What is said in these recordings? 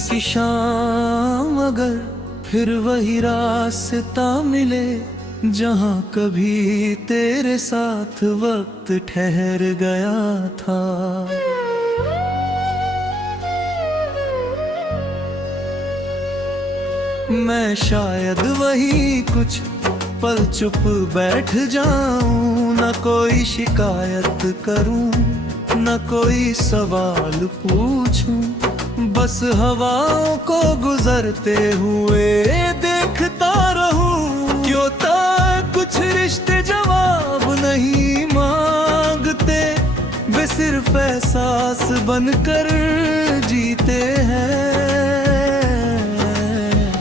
किसी शाम अगर फिर वही रास्ता मिले जहाँ कभी तेरे साथ वक्त ठहर गया था। मैं शायद वही कुछ पल चुप बैठ जाऊं, न कोई शिकायत करूं, न कोई सवाल पूछूं, बस हवाओं को गुजरते हुए देखता रहूं। क्यों कुछ रिश्ते जवाब नहीं मांगते, वे सिर्फ एहसास बनकर जीते हैं।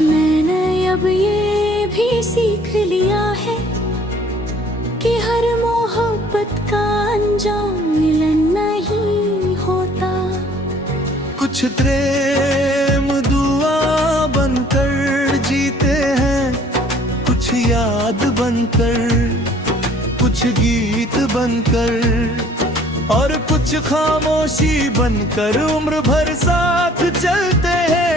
मैंने अब ये भी सीख लिया है कि हर मोहब्बत का अंजाम मिलन नहीं होता। कुछ प्रेम दुआ बनकर जीते हैं, कुछ याद बनकर, कुछ गीत बनकर, और कुछ खामोशी बनकर उम्र भर साथ चलते हैं।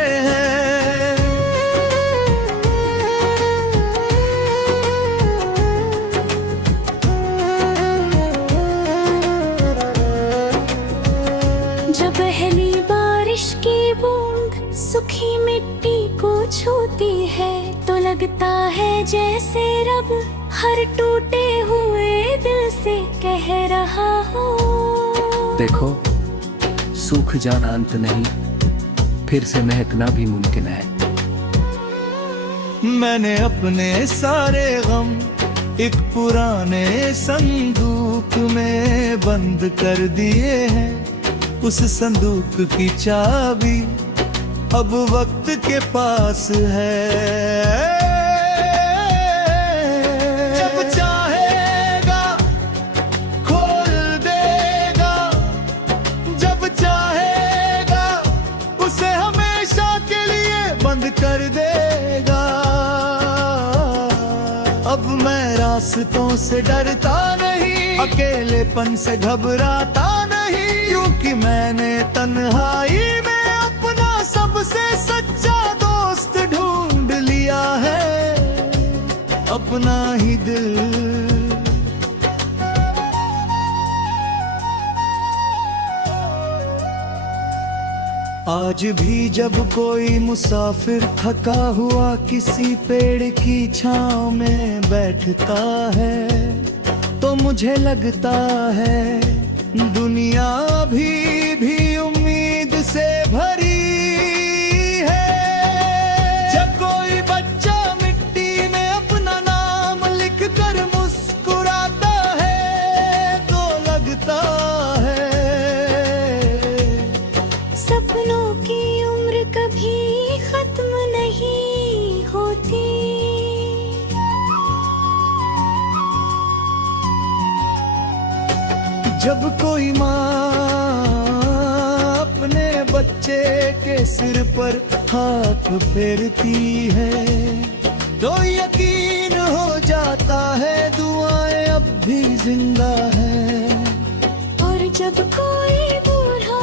जब पहली बारिश की बूंद सूखी मिट्टी को छूती है तो लगता है जैसे रब हर टूटे हुए दिल से कह रहा हो। देखो, सूख जाना अंत नहीं, फिर से महकना भी मुमकिन है। मैंने अपने सारे गम एक पुराने संदूक में बंद कर दिए हैं। उस संदूक की चाबी अब वक्त के पास है। जब चाहेगा खोल देगा, जब चाहेगा उसे हमेशा के लिए बंद कर देगा। अब मैं रास्तों से डरता नहीं, अकेलेपन से घबराता नहीं, क्योंकि मैंने तन्हाई में अपना सबसे सच्चा दोस्त ढूंढ लिया है, अपना ही दिल। आज भी जब कोई मुसाफिर थका हुआ किसी पेड़ की छांव में बैठता है तो मुझे लगता है दुनिया भी उम्मीद से भरी है। जब कोई बच्चा मिट्टी में अपना नाम लिख कर मुस्कुराता है तो लगता है सपनों की उम्र कभी खत्म नहीं होती। जब कोई माँ अपने बच्चे के सिर पर हाथ फेरती है तो यकीन हो जाता है दुआएं अब भी जिंदा है। और जब कोई बूढ़ा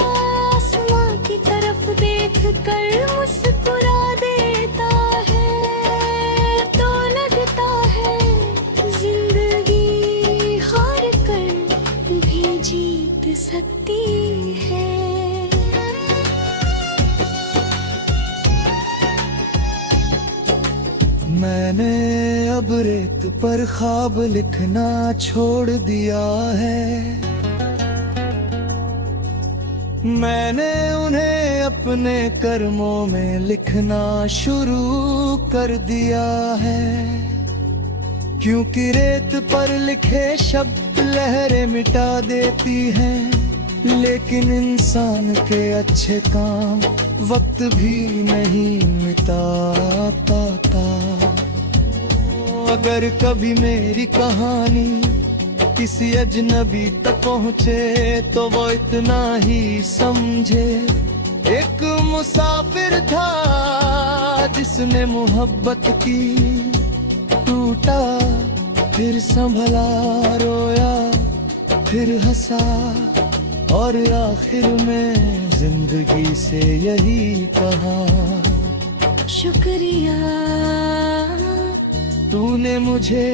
आसमां की तरफ देख कर मुस्कुरा देता है तो लगता है जिंदगी हार कर भी जीत सकती है। मैंने अब रेत पर ख्वाब लिखना छोड़ दिया है। मैंने उन्हें अपने कर्मों में लिखना शुरू कर दिया है, क्योंकि रेत पर लिखे शब्द लहरें मिटा देती हैं, लेकिन इंसान के अच्छे काम वक्त भी नहीं मिटा पाता। अगर कभी मेरी कहानी किसी अजनबी तक पहुँचे तो वो इतना ही समझे, एक मुसाफिर था जिसने मोहब्बत की, टूटा फिर संभला, रोया फिर हंसा, और आखिर में जिंदगी से यही कहा, शुक्रिया तूने मुझे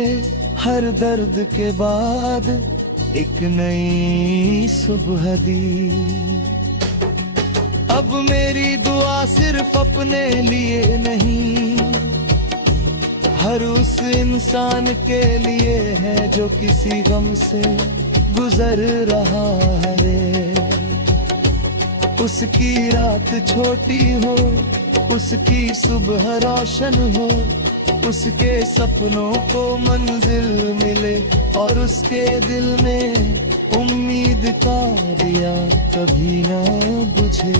हर दर्द के बाद एक नई सुबह दी। अब मेरी दुआ सिर्फ अपने लिए नहीं, हर उस इंसान के लिए है जो किसी गम से गुजर रहा है। उसकी रात छोटी हो, उसकी सुबह रोशन हो, उसके सपनों को मंजिल मिले और उसके दिल में उम्मीद का दिया कभी ना बुझे।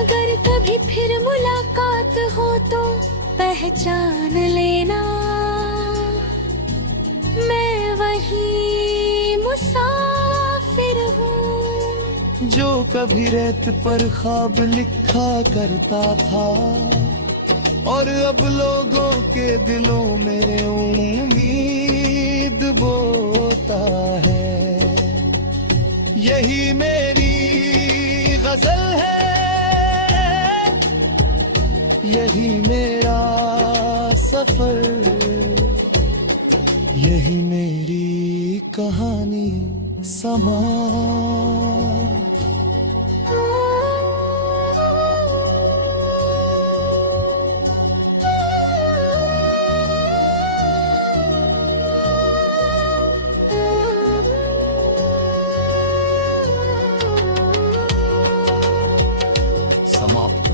अगर कभी फिर मुलाकात हो तो पहचान लेना, मैं वही मुसाफिर हूँ जो कभी रेत पर ख्वाब लिखा करता था और अब लोगों के दिलों में उम्मीद बोता है। यही मेरी गजल है, यही मेरा सफर, यही मेरी कहानी समा। समाप्त।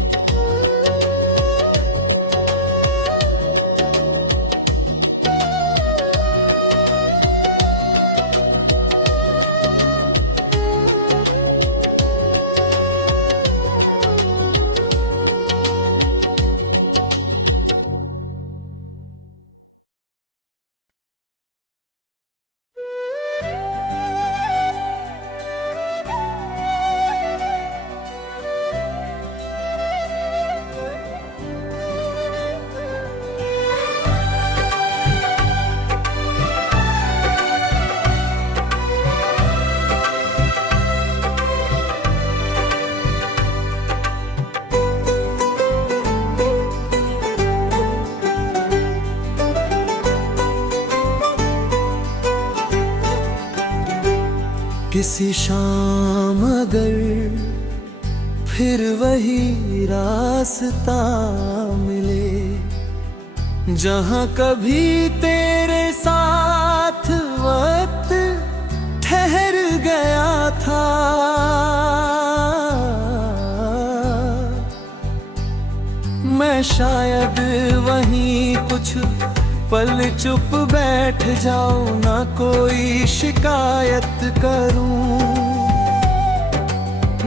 किसी शाम अगर फिर वही रास्ता मिले जहां कभी तेरे साथ वक्त ठहर गया था, मैं शायद वहीं कुछ पल चुप बैठ जाऊं, ना कोई शिकायत करूं,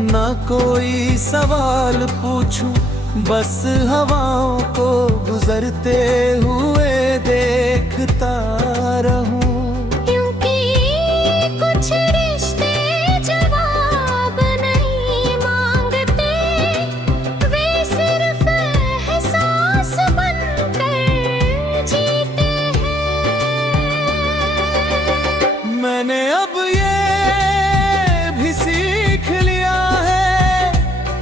ना कोई सवाल पूछूं, बस हवाओं को गुजरते हुए देखता रहूं। क्योंकि कुछ रिश्ते जवाब नहीं मांगते, वे सिर्फ एहसास बनकर जीते हैं। मैंने अब ये भी सीख लिया है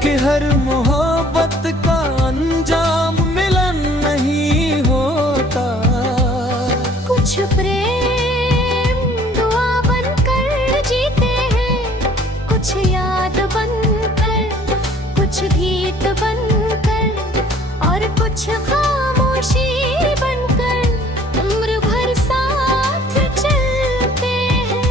कि हर मोहब्बत का अंजाम मिलन नहीं होता। कुछ प्रेम दुआ बनकर जीते हैं, कुछ याद बनकर, कुछ गीत बनकर और कुछ खामोशी बनकर उम्र भर साथ चलते हैं।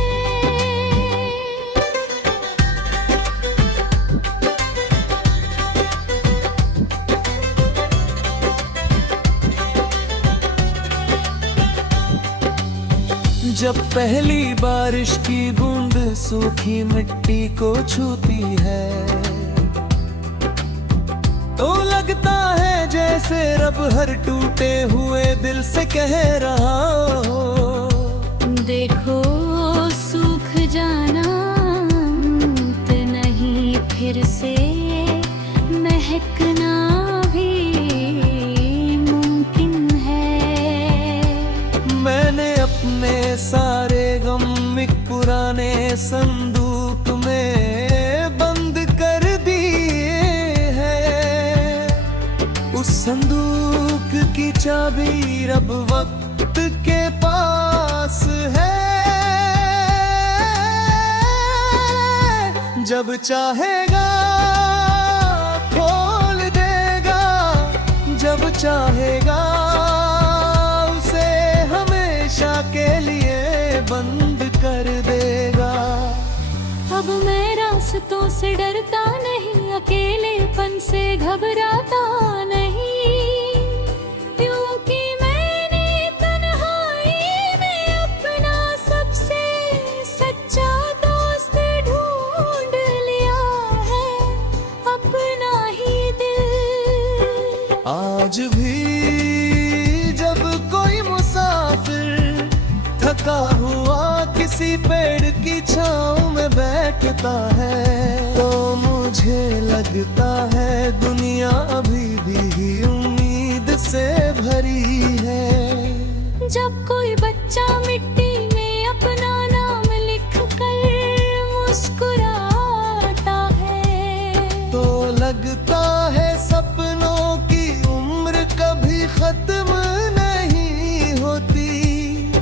जब पहली बारिश की बूंद सूखी मिट्टी को छूती है तो लगता है जैसे रब हर टूटे हुए दिल से कह रहा हो, देखो सूख जाना अंत नहीं, फिर से महकना भी मुमकिन है। मैंने अपने सारे गम एक पुराने संदूक संदूक की चाबी रब वक्त के पास है, जब चाहेगा खोल देगा, जब चाहेगा उसे हमेशा के लिए बंद कर देगा। अब मैं रास्तों से डरता नहीं, अकेलेपन से घबराता नहीं, क्योंकि मैंने तन्हाई में अपना सबसे सच्चा दोस्त ढूंढ लिया है, अपना ही दिल। आज भी जब कोई मुसाफिर थका हुआ किसी पेड़ की छाँव में बैठता है, तो मुझे लगता है दुनिया अभी भी उम्मीद से भरी है। जब कोई बच्चा मिट्टी में अपना नाम लिख कर मुस्कुराता है, तो लगता है सपनों की उम्र कभी खत्म नहीं होती।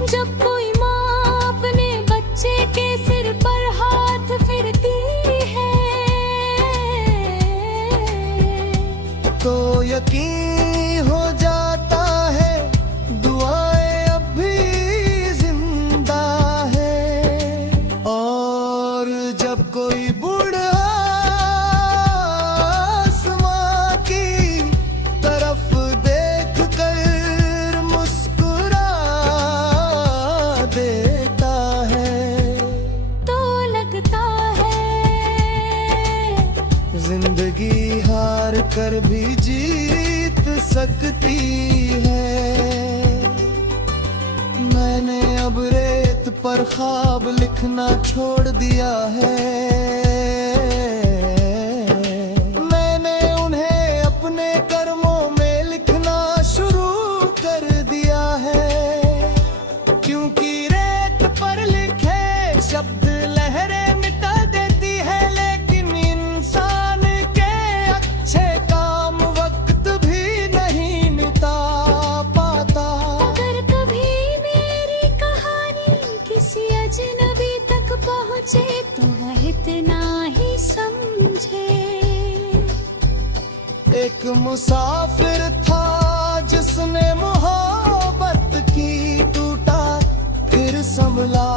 जब कोई माँ अपने बच्चे के सिर पर हाथ फिरती है, तो यकीन हो जाता है दुआएं अब भी जिंदा है। और जब कोई बूढ़ा आसमां की तरफ देख कर मुस्कुरा देता है, तो लगता है जिंदगी हार कर भी जीत सकती है। मैंने अब रेत पर ख्वाब लिखना छोड़ दिया है, मैंने उन्हें अपने कर्मों में लिखना शुरू कर दिया है, क्योंकि रेत पर लिखे शब्द लहरें मिटा देती है, लेकिन इंसान के अच्छे काम वक्त भी नहीं मिटा पाता। अगर कभी मेरी कहानी किसी अजनबी तक पहुंचे, तो वह इतना ही समझे। एक मुसाफिर था जिसने मोहब्बत की टूटा, फिर संभला,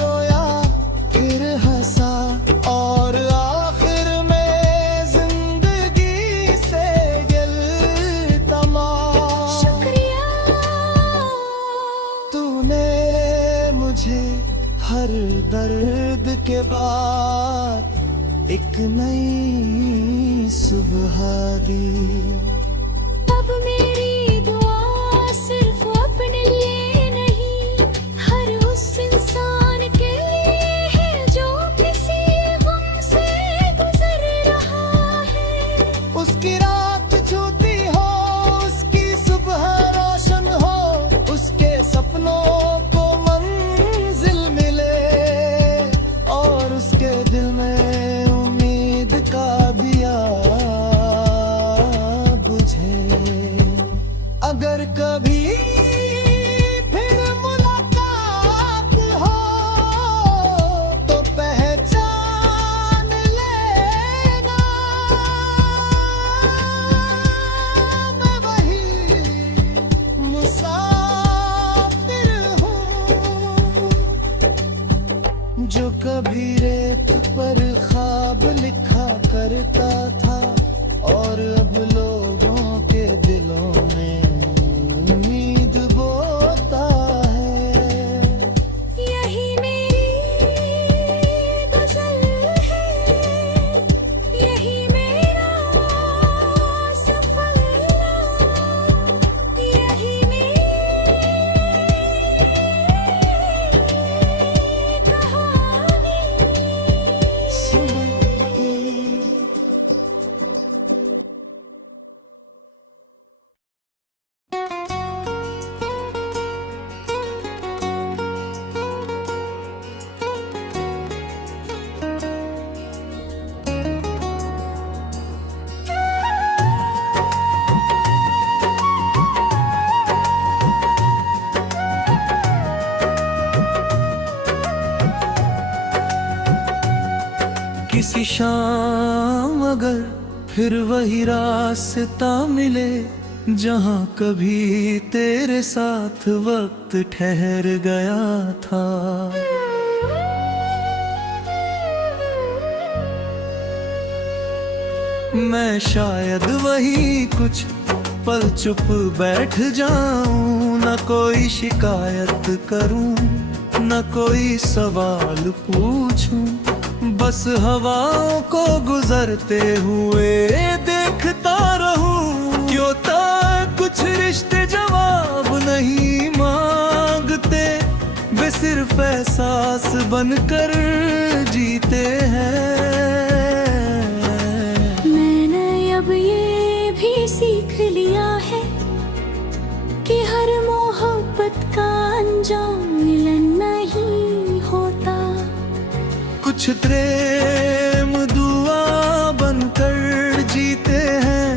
रोया, फिर हंसा, और आखिर में जिंदगी से गिल्तमा। शुक्रिया तूने मुझे हर दर्द के बाद एक नई सुबह दी। अब मेरी दुआ सिर्फ अपने लिए नहीं, हर उस इंसान के लिए है जो किसी गम से गुजर रहा है। उसकी रात छूती हो, उसकी सुबह रोशन हो, उसके सपनों को मंजिल मिले, और उसके दिल में उम्मीद का दिया बुझे। अगर कभी फिर मुलाकात हो, तो पहचान लेना, मैं वही मुसाफिर हूँ जो कभी रेत पर ख्वाब लिखा करता था, और अब लोगों के दिलों में उम्मीद बोता है। यही मेरी गज़ल है, यही मेरा सफ़र, यही मेरी कहानी। सुबह के किसी शाम अगर फिर वही रास्ता मिले जहाँ कभी तेरे साथ वक्त ठहर गया था। मैं शायद वही कुछ पल चुप बैठ जाऊं, न कोई शिकायत करूं, न कोई सवाल पूछूं, बस हवाओं को गुजरते हुए देखता रहूं। क्यों तक कुछ रिश्ते जवाब नहीं मांगते, वे सिर्फ एहसास बनकर जीते हैं। मैंने अब ये भी सीख लिया है कि हर मोहब्बत का अंजाम मिलन नहीं होता। कुछ प्रेम दुआ बनकर जीते हैं,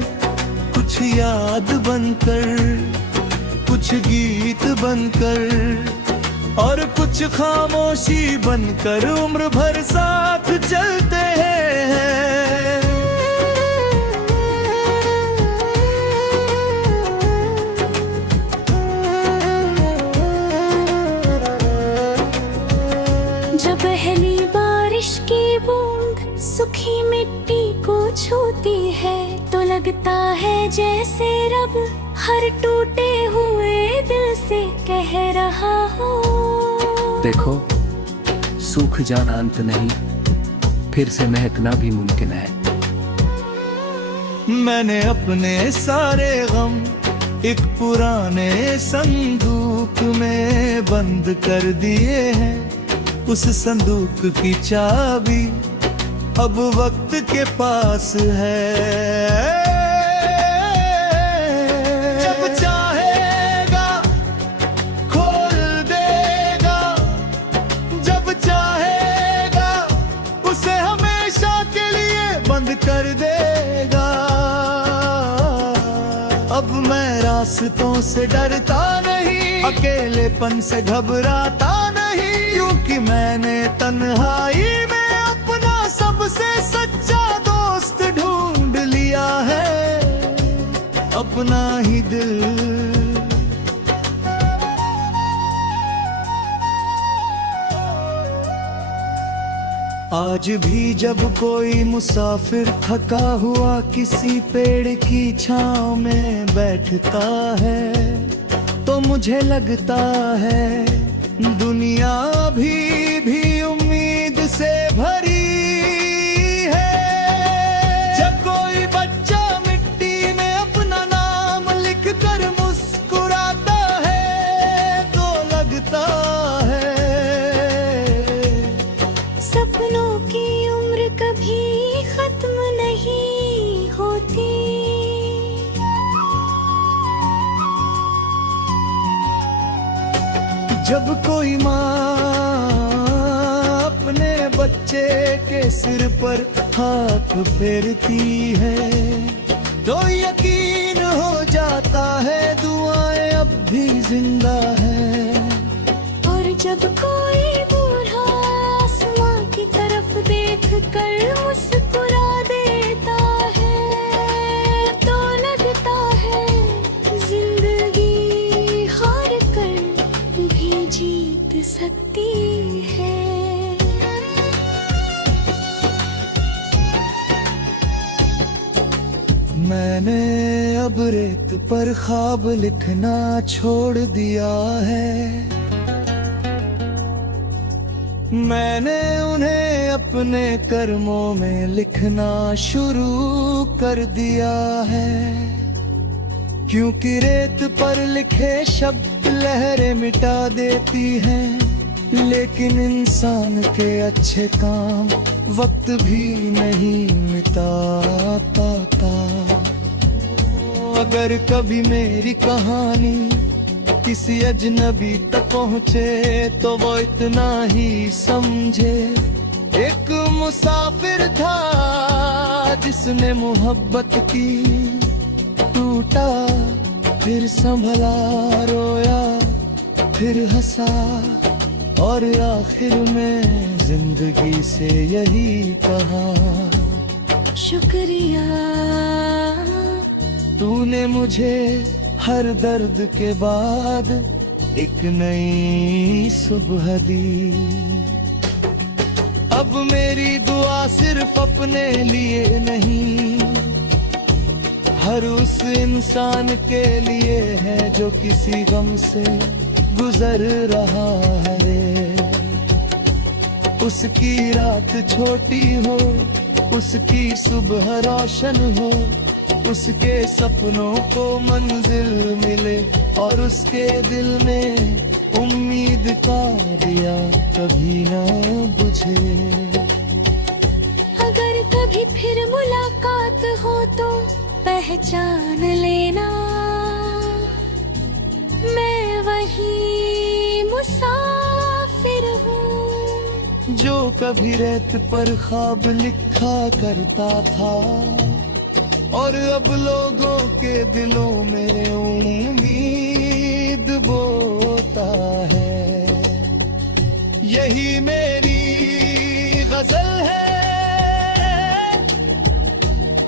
कुछ याद बनकर, कुछ गीत बनकर और कुछ खामोशी बनकर उम्र भर साथ चलते हैं। जब पहली बारिश की बूंद सूखी मिट्टी को छूती है तो लगता है जैसे रब हर टूटे हुए दिल से कह रहा हो। देखो, सूख जाना अंत नहीं, फिर से महकना भी मुमकिन है। मैंने अपने सारे गम एक पुराने संदूक में बंद कर दिए हैं। उस संदूक की चाबी अब वक्त के पास है। जब चाहेगा खोल देगा, जब चाहेगा उसे हमेशा के लिए बंद कर देगा। अब मैं रास्तों से डरता नहीं, अकेलेपन से घबराता नहीं, क्योंकि मैंने तन्हाई में अपना सबसे सच्चा दोस्त ढूंढ लिया है, अपना ही दिल। आज भी जब कोई मुसाफिर थका हुआ किसी पेड़ की छांव में बैठता है तो मुझे लगता है दुनिया भी उम्मीद से भरी है। जब कोई बच्चा मिट्टी में अपना नाम लिख कर मुस्कुराता है तो लगता है सपनों की उम्र कभी खत्म नहीं होती। जब कोई माँ अपने बच्चे के सिर पर हाथ फेरती है तो यकीन हो जाता है दुआएं अब भी जिंदा है। और जब कोई बूढ़ा आसमां की तरफ देख कर मुस्कुरा देता है तो लगता है जिंदगी हार कर भी जीत सकती है। मैंने अब रेत पर ख्वाब लिखना छोड़ दिया है। मैंने उन्हें अपने कर्मों में लिखना शुरू कर दिया है, क्योंकि रेत पर लिखे शब्द लहरें मिटा देती हैं, लेकिन इंसान के अच्छे काम वक्त भी नहीं मिटा पाता। अगर कभी मेरी कहानी किसी अजनबी तक पहुँचे तो वो इतना ही समझे, एक मुसाफिर था जिसने मोहब्बत की, टूटा फिर संभला, रोया फिर हंसा और आखिर में जिंदगी से यही कहा। शुक्रिया, तूने मुझे हर दर्द के बाद एक नई सुबह दी। अब मेरी दुआ सिर्फ अपने लिए नहीं, हर उस इंसान के लिए है जो किसी गम से गुजर रहा है। उसकी रात छोटी हो, उसकी सुबह रोशन हो, उसके सपनों को मंजिल मिले और उसके दिल में उम्मीद का दिया कभी ना बुझे। अगर कभी फिर मुलाकात हो तो पहचान लेना, मैं वही मुसाफिर हूँ जो कभी रेत पर ख्वाब लिखा करता था और अब लोगों के दिलों में उम्मीद बोता है। यही मेरी गजल है,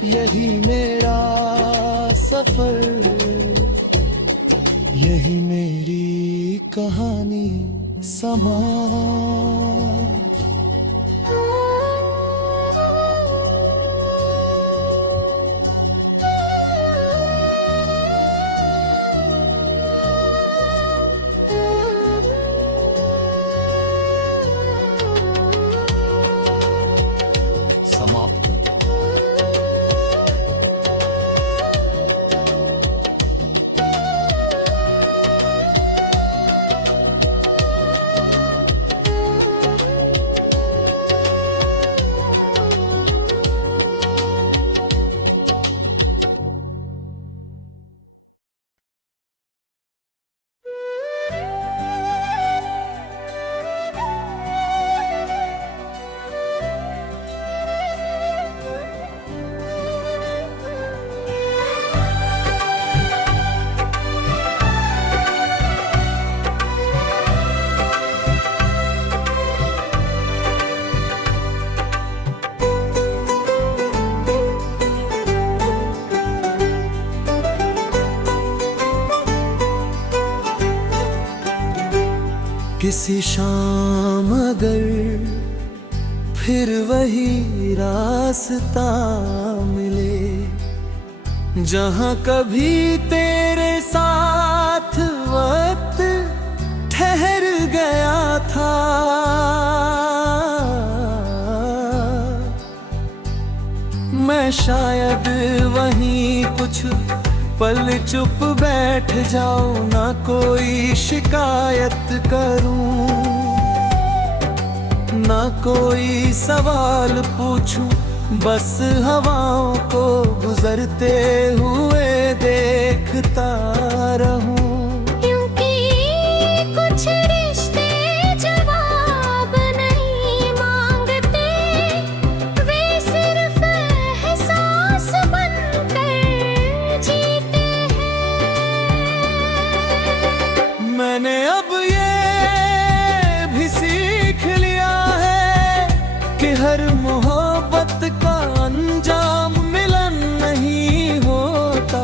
यही मेरा सफर, यही मेरी कहानी समा। समाप्त। किसी शाम अगर फिर वही रास्ता मिले जहां कभी तेरे साथ वक्त ठहर गया था, मैं शायद वहीं कुछ पल चुप बैठ जाऊं, ना कोई शिकायत करूं, ना कोई सवाल पूछूं, बस हवाओं को गुजरते हुए देखता रहूं। क्योंकि कुछ रिश्ते जवाब नहीं मांगते, वे सिर्फ एहसास बनकर जीते हैं। मैंने अब ये भी सीख लिया है कि हर मोहब्बत का अंजाम मिलन नहीं होता।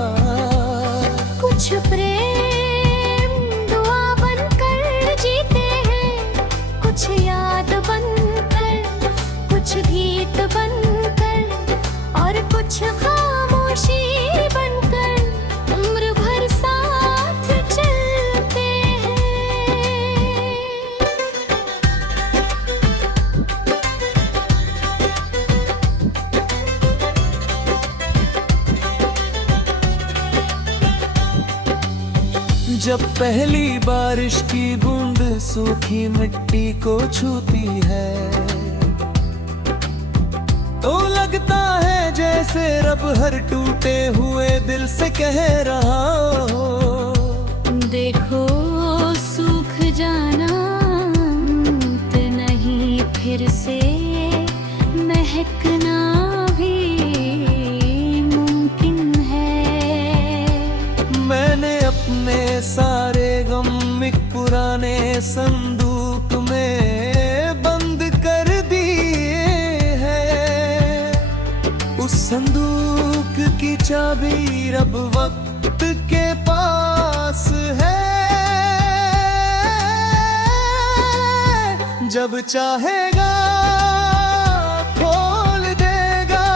कुछ प्रेम दुआ बनकर जीते हैं, कुछ याद बनकर, कुछ गीत बनकर और कुछ खामोशी बनकर उम्र भर साथ चलते हैं। जब पहली बारिश की बूंद सूखी मिट्टी को छूती है तो लगता है जैसे रब हर टूटे हुए दिल से कह रहा हो, देखो सूख जाना अंत नहीं, फिर से महकना भी मुमकिन है। मैंने अपने सारे गम एक पुराने संदूक में बंद कर संदूक की चाबी रब वक्त के पास है, जब चाहेगा खोल देगा,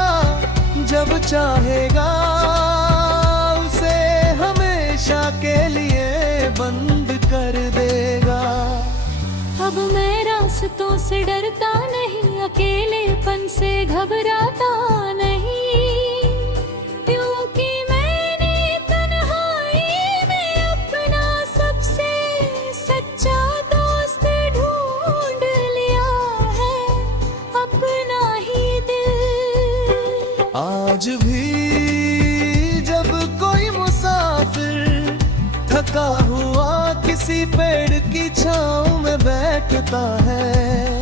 जब चाहेगा उसे हमेशा के लिए बंद कर देगा। अब मैं रास्तों से डरता नहीं, अकेलेपन से घबराता नहीं, क्योंकि मैंने तन्हाई में अपना सबसे सच्चा दोस्त ढूंढ लिया है, अपना ही दिल। आज भी जब कोई मुसाफिर थका हुआ किसी पेड़ की छांव में बैठता है,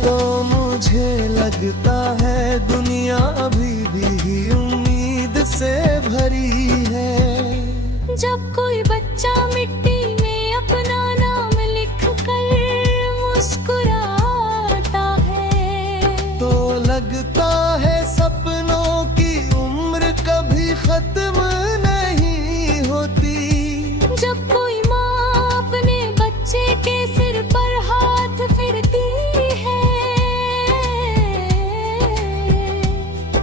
तो मुझे लगता है दुनिया अभी भी उम्मीद से भरी है। जब कोई बच्चा मिट्टी में अपना नाम लिख कर मुस्कुराता है, तो लगता है सपनों की उम्र कभी खत्म नहीं होती। जब कोई माँ अपने बच्चे के सिर पर हाथ फिरती है,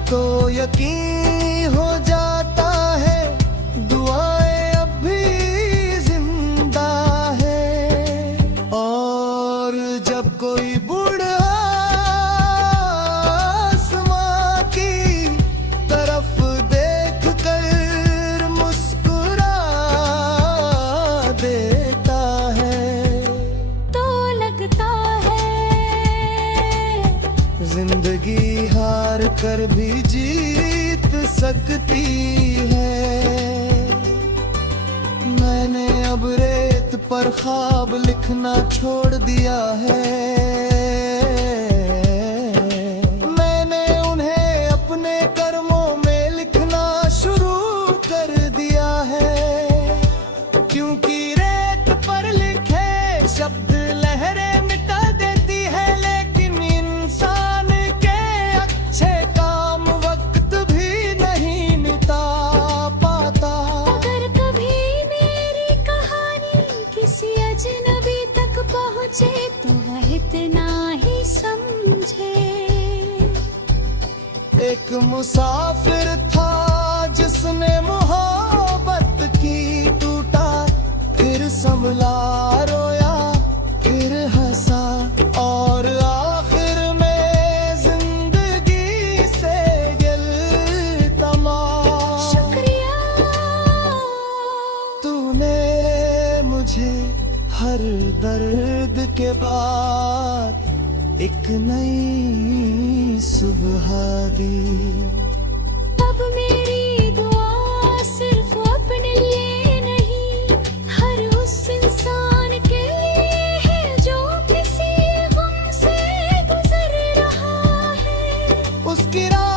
तो यकीन हो जाता है दुआएं अब भी जिंदा है। और जब कोई बूढ़ा आसमां की तरफ देख कर मुस्कुरा देता है, तो लगता है जिंदगी हार कर भी जीत सकती है। मैंने अब रेत पर ख्वाब लिखना छोड़ दिया है, मैंने उन्हें अपने कर्मों में लिखना शुरू कर दिया है, क्योंकि रेत पर लिखे शब्द लहरें मिटा देती है, लेकिन इंसान के अच्छे काम वक्त भी नहीं मिटा पाता। अगर कभी मेरी कहानी किसी अजनबी तक पहुँचे, तो वह इतना ही समझे। एक मुसाफिर था जिसने मोहब्बत की टूटा, फिर संभला, रोया, फिर हंसा, और आखिर में जिंदगी से गिल तमाम। शुक्रिया तूने मुझे हर दर्द के बाद एक नई सुबह दी। अब मेरी दुआ सिर्फ अपने लिए नहीं, हर उस इंसान के लिए है जो किसी गम से गुजर रहा है। उसकी राह